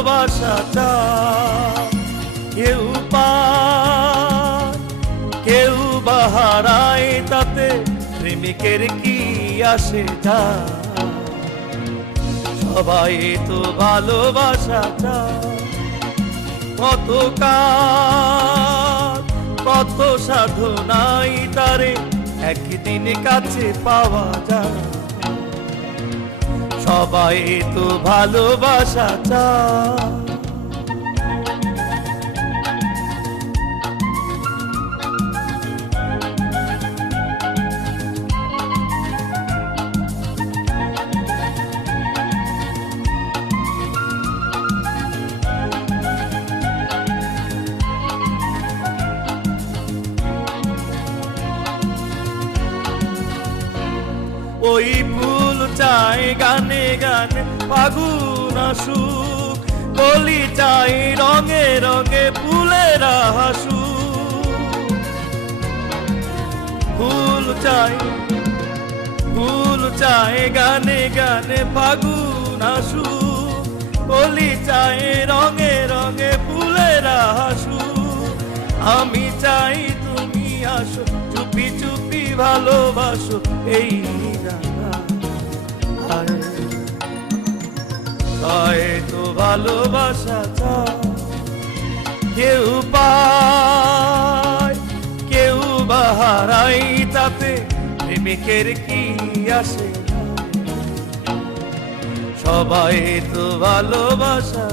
ভালোবাসা চায়, কেউ পায় কেউ বা হারায়, তাতে প্রেমিকের কি আসে যায়। সবাই তো ভালোবাসা চায়, কত কাল কত সাধনাই তারে একদিন কাছে পাওয়া যায়। সবাই তো ভালোবাসা চায়। ওই ফুল চাই গানে গানে ফাগুন আসুক, কলি চাই রঙে রঙে ফুলের হাসুক। ফুল চাই গানে গানে ফাগুন আসুক, কলি চাই রঙে রঙে ফুলের হাসুক। আমি চাই তুমি আসো, চুপি চুপি ভালোবাসো এই তো ভালোবাসা চায়, কেউ পায় কেউ বা হারায়, তাতে প্রেমিকের কি আসে। সবাই তো ভালোবাসা